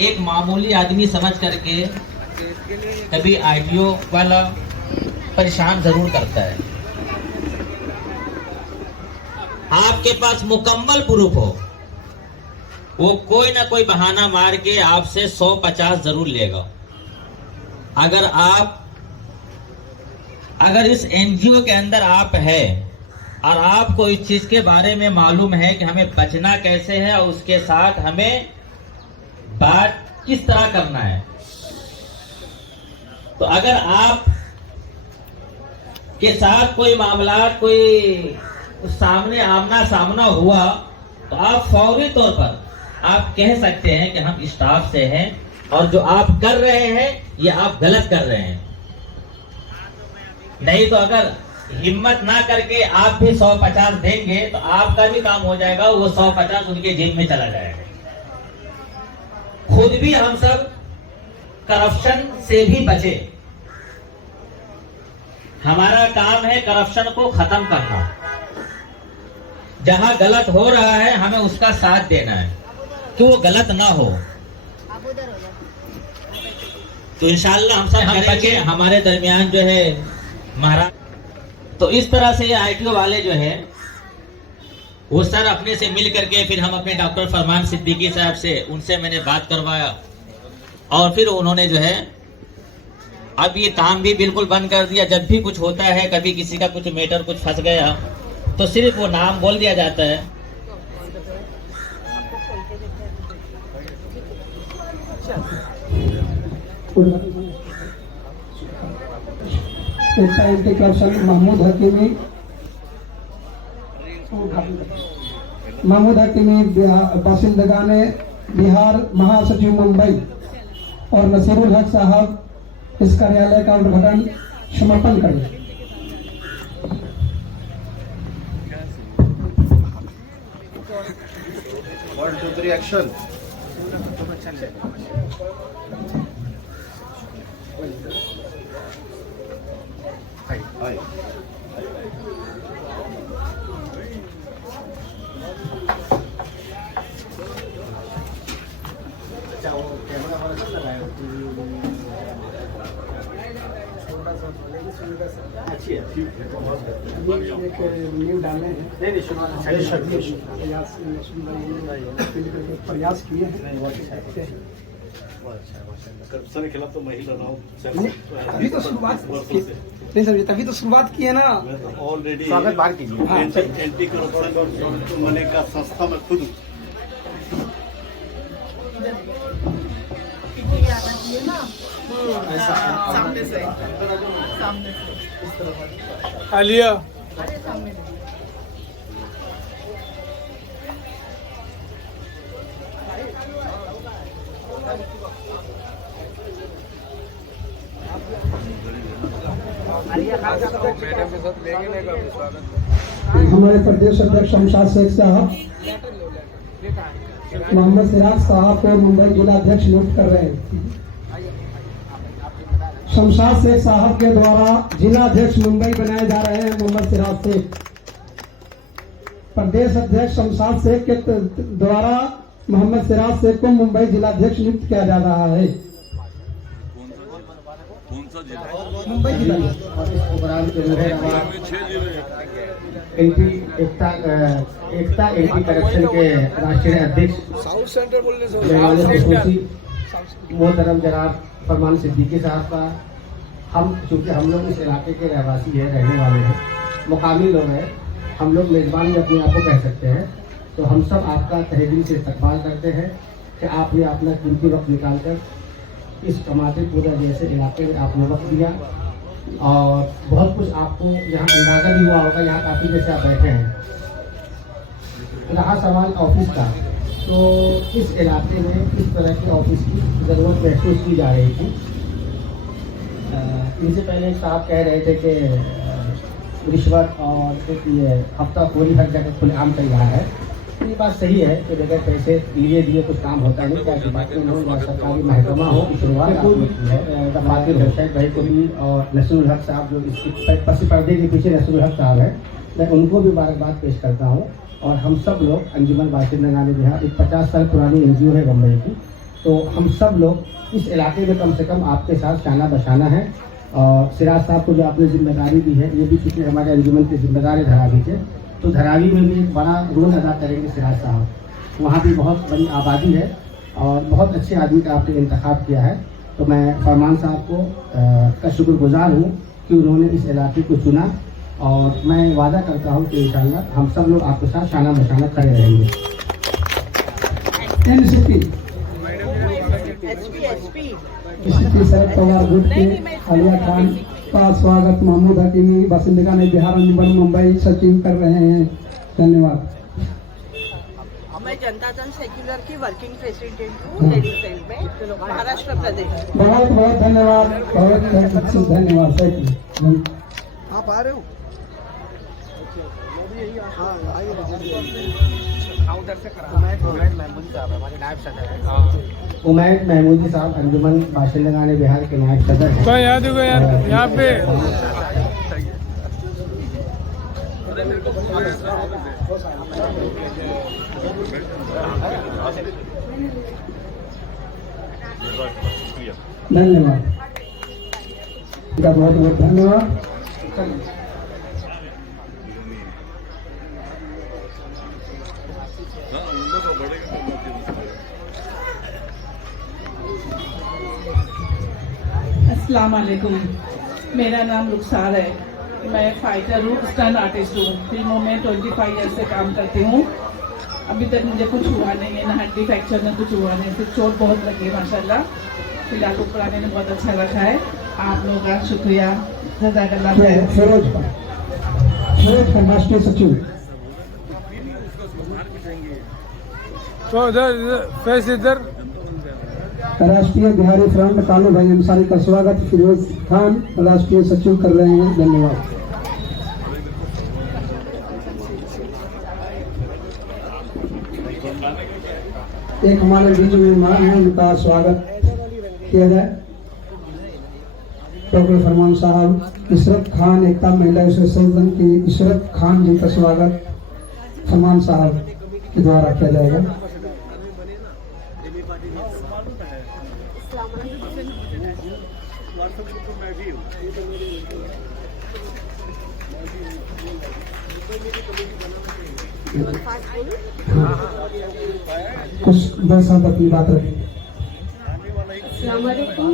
एक मामूली आदमी समझ करके कभी आईटीओ वाला परेशान जरूर करता है। आपके पास मुकम्मल प्रूफ हो, वो कोई ना कोई बहाना मार के आपसे 150 जरूर लेगा। अगर इस एनजीओ के अंदर आप है और आपको इस चीज के बारे में मालूम है कि हमें बचना कैसे है और उसके साथ हमें बात किस तरह करना है, तो अगर आप के साथ कोई मामला कोई सामने आमना सामना हुआ तो आप फौरी तौर पर आप कह सकते हैं कि हम स्टाफ से हैं और जो आप कर रहे हैं ये आप गलत कर रहे हैं। नहीं तो अगर हिम्मत ना करके आप भी 150 देंगे तो आपका भी काम हो जाएगा, वो 150 उनके जेब में चला जाएगा। खुद भी हम सब करप्शन से भी बचे। हमारा काम है करप्शन को खत्म करना। जहां गलत हो रहा है हमें उसका साथ देना है कि वो गलत ना हो। तो इंशाअल्लाह हम सब बचे। हमारे दरमियान जो है महाराज, तो इस तरह से आईटीओ वाले जो है वो सर अपने से मिल करके फिर हम अपने डॉक्टर फरमान सिद्दीकी साहब से उनसे मैंने बात करवाया और फिर उन्होंने जो है अब ये काम भी बिल्कुल बंद कर दिया। जब भी कुछ होता है, कभी किसी का कुछ मैटर कुछ फंस गया तो सिर्फ वो नाम बोल दिया जाता है। एंटी करप्शन महमूद हकीमी बासिंदगाने बिहार महासचिव मुंबई और नसीरुल हक साहब इस कार्यालय का उद्घाटन समर्पण करें। One, two, three, action. Hi. अच्छी है, एक न्यू डाले हैं। नहीं प्रयास किए हैं। करप्शन के खिलाफ तो मैं ही लड़ रहा हूँ। अभी तो शुरुआत नहीं सर, तभी तो शुरुआत की है ना। मैं तो ऑलरेडी स्वागत बार कीजिए। एंटी करप्शन मैंने का संस्था में खुद सामने से आलिया हमारे प्रदेश अध्यक्ष शमशाद शेख साहब मोहम्मद सिराज साहब को मुंबई जिला अध्यक्ष नियुक्त कर रहे हैं। शमशाद शेख साहब के द्वारा जिला अध्यक्ष मुंबई बनाए जा रहे हैं मोहम्मद सिराज शेख। प्रदेश अध्यक्ष शमशाद शेख के द्वारा मोहम्मद सिराज शेख को मुंबई जिला अध्यक्ष नियुक्त किया जा रहा है। मुंबई जिला एकता एंटी करप्शन के राष्ट्रीय अध्यक्ष मोहतरम जनाब फरमान सिद्दीकी साहब का, चूँकि हम लोग इस इलाके के रहवासी हैं, रहने वाले हैं, मुकामी लोग हैं, हम लोग मेज़बान भी अपने आप को कह सकते हैं, तो हम सब आपका तहे दिल से इस्तकबाल करते हैं कि आपने अपना कीमती वक्त निकालकर इस कमाते पूरा जैसे इलाके में आपने वक्त दिया और बहुत कुछ आपको यहाँ अंदाज़ा भी हुआ होगा। यहाँ काफ़ी जैसे आप बैठे हैं, रहा सवाल ऑफिस का, तो इस इलाके में किस तरह के ऑफिस की ज़रूरत महसूस की जा रही थी। इनसे पहले साहब कह रहे थे कि रिश्वत और ये हफ्ताखोरी हर जगह खुलेआम चल रहा है। ये बात सही है कि बगैर पैसे लिए दिए कुछ काम होता नहीं। क्या डिपार्टमेंट हो या सरकारी महकमा हो, की शुरुआत आपने की है। दफातर वेबसाइट भाई को भी और नसीरुल हक साहब जो इसके पर्दे के पीछे नसीरुल हक साहब है, मैं उनको भी मुबारकबाद पेश करता हूँ। और हम सब लोग अंजुमन बासिंदगाने बिहार एक 50 साल पुरानी NGO है बम्बई की, तो हम सब लोग इस इलाके में कम से कम आपके साथ शाना बशाना है। और सिराज साहब को जो आपने जिम्मेदारी दी है, ये भी चूँकि हमारे अंजुमन के जिम्मेदार है धरावी के, तो धरावी में भी एक बड़ा रोल अदा करेंगे सिराज साहब। वहाँ भी बहुत बड़ी आबादी है और बहुत अच्छे आदमी का आपने इंतखाब किया है। तो मैं फरमान साहब को का शुक्रगुजार हूँ कि उन्होंने इस इलाके को चुना, और मैं वादा करता हूँ कि इंशाल्लाह हम सब लोग आपके साथ शाना बशाना खड़े रहेंगे। एनसीपी शरद पवार गुट के आलिया खान का स्वागत महमूद हकीमी बासिंदगान बिहार अंजुमन मुंबई सचिव कर रहे हैं। धन्यवाद। मैं जनता दल सेक्युलर की वर्किंग प्रेसिडेंट हूँ लेडी सेल में, महाराष्ट्र प्रदेश। बहुत बहुत धन्यवाद, बहुत धन्यवाद। आप आ रहे हो? उमैद महमूदी साहब अंजुमन बाशिंदगान बिहार के नायब सदर हैं। तो याद होगा यार यहाँ पे धन्यवाद, बहुत बहुत धन्यवाद। अस्सलाम वालेकुम, मेरा नाम रुखसार है। मैं फाइटर हूँ, स्टंट आर्टिस्ट हूँ। फिल्मों में 25 ईयर से काम करती हूँ। अभी तक मुझे कुछ हुआ नहीं है, ना हड्डी फ्रैक्चर में कुछ हुआ नहीं, सिर्फ चोट बहुत लगी है माशाल्लाह। फिलहाल उपराने ने बहुत अच्छा रखा है। आप लोगों का शुक्रिया, जज़ाकल्लाह खैर। फिरोज का राष्ट्रीय सचिव। तो इधर फेस इधर राष्ट्रीय बिहारी फ्रंट कालू भाई अंसारी का स्वागत फिरोज खान राष्ट्रीय सचिव कर रहे हैं। धन्यवाद। एक हमारे बीच में मेहमान है, उनका स्वागत किया जाए। डॉक्टर फरमान साहब, इशरत खान एकता महिला एसोसिएशन की इशरत खान जी का स्वागत फरमान साहब के द्वारा किया जाएगा। कुछ 10 साल अपनी बात रखें। अस्सलाम वालेकुम,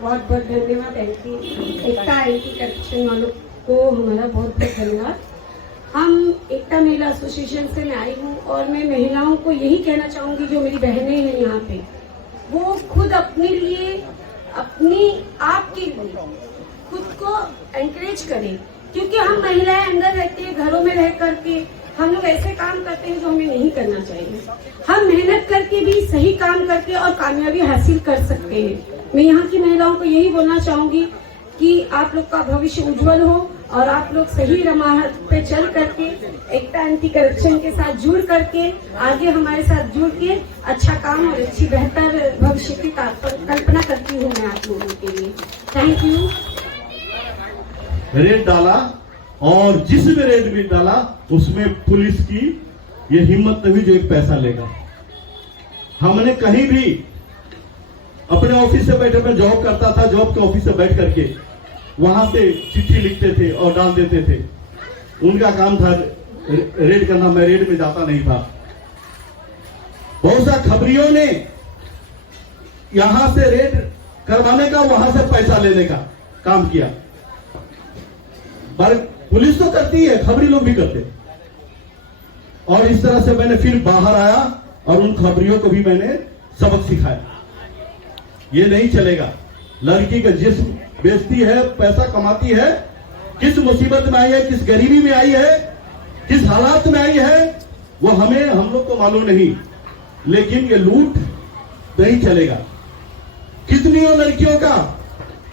बहुत बहुत धन्यवाद एकता एंटी करप्शन वालों को, हमारा बहुत बहुत धन्यवाद। हम एकता महिला एसोसिएशन से मैं आई हूँ और मैं महिलाओं को यही कहना चाहूँगी, जो मेरी बहनें हैं यहाँ पे, वो खुद अपने लिए, अपनी आप के लिए खुद को एनकरेज करें, क्योंकि हम महिलाएं अंदर रहते हैं, घरों में रह करके हम लोग ऐसे काम करते हैं जो हमें नहीं करना चाहिए। हम मेहनत करके भी सही काम करके और कामयाबी हासिल कर सकते हैं। मैं यहाँ की महिलाओं को यही बोलना चाहूंगी कि आप लोग का भविष्य उज्जवल हो और आप लोग सही राह पे चल करके एकता एंटी करप्शन के साथ जुड़ करके आगे हमारे साथ जुड़ के अच्छा काम और अच्छी बेहतर भविष्य की कल्पना करती हूँ मैं आप लोगों के लिए। Thank you. रेड डाला और जिसमें रेड भी डाला उसमें पुलिस की ये हिम्मत नहीं जो एक पैसा लेगा। हमने कहीं भी अपने ऑफिस से बैठे, मैं जॉब करता था, जॉब के ऑफिस से बैठ करके वहां से चिट्ठी लिखते थे और डाल देते थे। उनका काम था रेड करना, मैं रेड में जाता नहीं था। बहुत सा खबरियों ने यहां से रेड करवाने का, वहां से पैसा लेने का काम किया। पर पुलिस तो करती है, खबरी लोग भी करते। और इस तरह से मैंने फिर बाहर आया और उन खबरियों को भी मैंने सबक सिखाया। ये नहीं चलेगा। लड़की का जिस्म बेचती है, पैसा कमाती है, किस मुसीबत में आई है, किस गरीबी में आई है, किस हालात में आई है, वो हम लोग को मालूम नहीं। लेकिन ये लूट नहीं चलेगा। कितनी लड़कियों का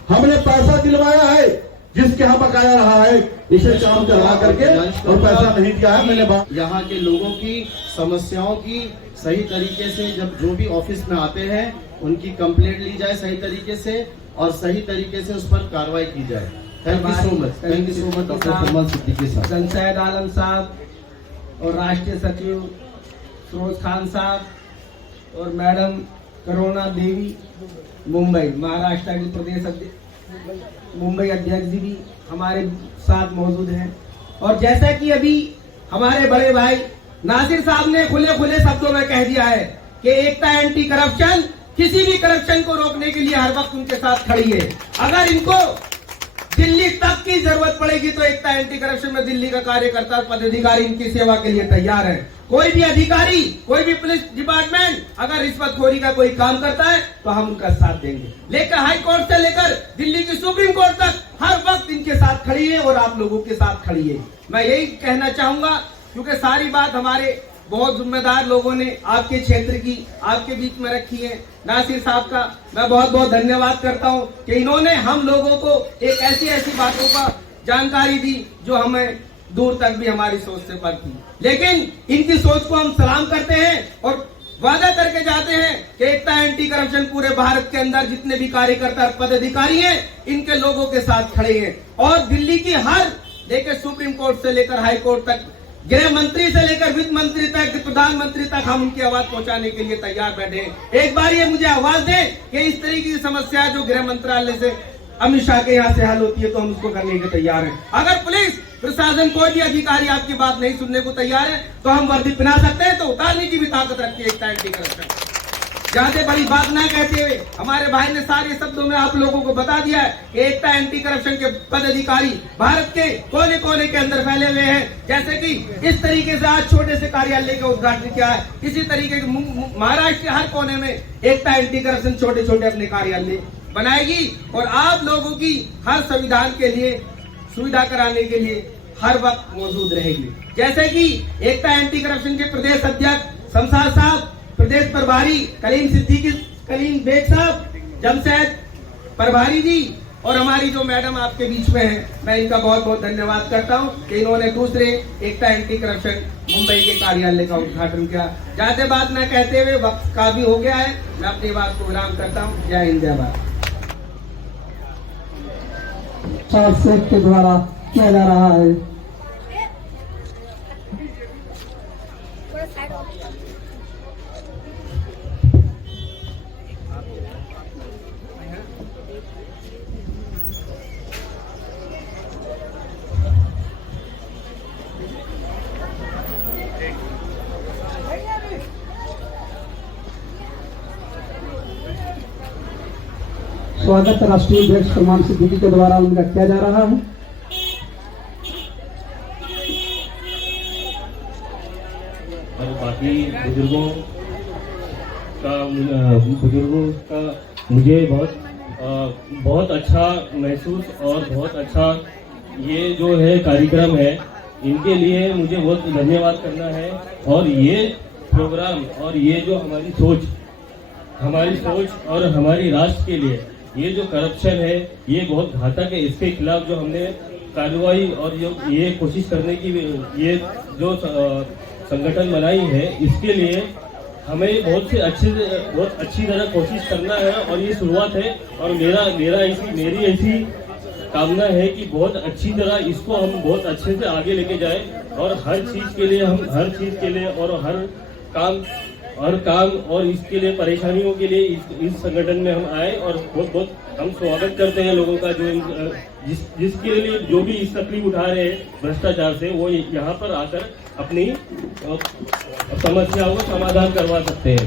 हमने पैसा दिलवाया है, जिसके यहाँ बकाया रहा है, उसे काम करवा करके और पैसा नहीं दिया है। मैंने यहाँ के लोगों की समस्याओं की सही तरीके से, जब जो भी ऑफिस में आते हैं उनकी कंप्लेंट ली जाए सही तरीके से और सही तरीके से उस पर कार्रवाई की जाए। Thank you so much, thank you so much doctor Farman Siddiqui sahab, संसद आलम साहब और राष्ट्रीय सचिव फिरोज खान साहब और मैडम करुणा देवी मुंबई महाराष्ट्र की प्रदेश अध्यक्ष मुंबई अध्यक्ष जी भी हमारे साथ मौजूद हैं। और जैसा कि अभी हमारे बड़े भाई नासिर साहब ने खुले खुले शब्दों में कह दिया है कि एकता एंटी करप्शन किसी भी करप्शन को रोकने के लिए हर वक्त उनके साथ खड़ी है। अगर इनको दिल्ली तक की जरूरत पड़ेगी तो एकता एंटी करप्शन में दिल्ली का कार्यकर्ता और पदाधिकारी इनकी सेवा के लिए तैयार है। कोई भी अधिकारी, कोई भी पुलिस डिपार्टमेंट अगर रिश्वतखोरी का कोई काम करता है तो हम उनका साथ देंगे। लेकर हाई कोर्ट से लेकर दिल्ली की सुप्रीम कोर्ट तक हर वक्त इनके साथ खड़ी है और आप लोगों के साथ खड़ी है। मैं यही कहना चाहूंगा क्योंकि सारी बात हमारे बहुत जिम्मेदार लोगों ने आपके क्षेत्र की आपके बीच में रखी है। नासिर साहब का मैं बहुत बहुत धन्यवाद करता हूं कि इन्होंने हम लोगों को एक ऐसी ऐसी बातों का जानकारी दी जो हमें दूर तक भी हमारी सोच से पर थी। लेकिन इनकी सोच को हम सलाम करते हैं और वादा करके जाते हैं कि एकता एंटी करप्शन पूरे भारत के अंदर जितने भी कार्यकर्ता और पदाधिकारी हैं इनके लोगों के साथ खड़े हैं। और दिल्ली की हर लेकर सुप्रीम कोर्ट से लेकर हाई कोर्ट तक, गृह मंत्री से लेकर वित्त मंत्री तक, प्रधानमंत्री तक हम उनकी आवाज पहुंचाने के लिए तैयार बैठे हैं। एक बार ये मुझे आवाज दें कि इस तरीके की समस्या जो गृह मंत्रालय से अमित शाह के यहाँ से हल होती है तो हम उसको करने के तैयार हैं। अगर पुलिस प्रशासन कोई भी अधिकारी आपकी बात नहीं सुनने को तैयार है तो हम वर्दी पहना सकते हैं, तो उतारने की भी ताकत रखती है एकता एंटी करप्शन। ज्यादा बड़ी बात ना कहते हुए हमारे भाई ने सारे शब्दों में आप लोगों को बता दिया है कि एकता एंटी करप्शन के पदाधिकारी भारत के कोने कोने के अंदर फैले हुए हैं। जैसे कि इस तरीके से आज छोटे से कार्यालय का उद्घाटन किया है, इसी तरीके के महाराष्ट्र के हर कोने में एकता एंटी करप्शन छोटे छोटे अपने कार्यालय बनाएगी और आप लोगों की हर संविधान के लिए सुविधा कराने के लिए हर वक्त मौजूद रहेगी। जैसे कि एकता एंटी करप्शन के प्रदेश अध्यक्ष शमशाद साहब, प्रदेश प्रभारी कलीम बेग साहब, जमशेद प्रभारी जी और हमारी जो मैडम आपके बीच में है, मैं इनका बहुत बहुत धन्यवाद करता हूं कि इन्होंने दूसरे एकता एंटी करप्शन मुंबई के कार्यालय का उद्घाटन किया। ज्यादा बात न कहते हुए वक्त का भी हो गया है, मैं अपनी बात को विराम करता हूं। जय हिंद जय भारत। शेख के द्वारा किया जा रहा है। स्वागत राष्ट्रीय अध्यक्ष फरमान सिद्दीकी के द्वारा उनका किया जा रहा है। और बाकी बुजुर्गों का मुझे बहुत अच्छा महसूस और बहुत अच्छा ये जो है कार्यक्रम है, इनके लिए मुझे बहुत धन्यवाद करना है। और ये प्रोग्राम और ये जो हमारी सोच और हमारी राष्ट्र के लिए ये जो करप्शन है ये बहुत घातक है। इसके खिलाफ जो हमने कार्रवाई और ये कोशिश करने की ये जो संगठन बनाई है, इसके लिए हमें बहुत अच्छी तरह कोशिश करना है और ये शुरुआत है। और मेरी ऐसी कामना है कि बहुत अच्छी तरह इसको हम बहुत अच्छे से आगे लेके जाएं और हर चीज के लिए और हर काम और इसके लिए परेशानियों के लिए इस संगठन में हम आए। और बहुत हम स्वागत करते हैं लोगों का जो जिसके लिए जो भी इस तकलीफ उठा रहे हैं भ्रष्टाचार से, वो यहाँ पर आकर अपनी समस्याओं का समाधान करवा सकते हैं।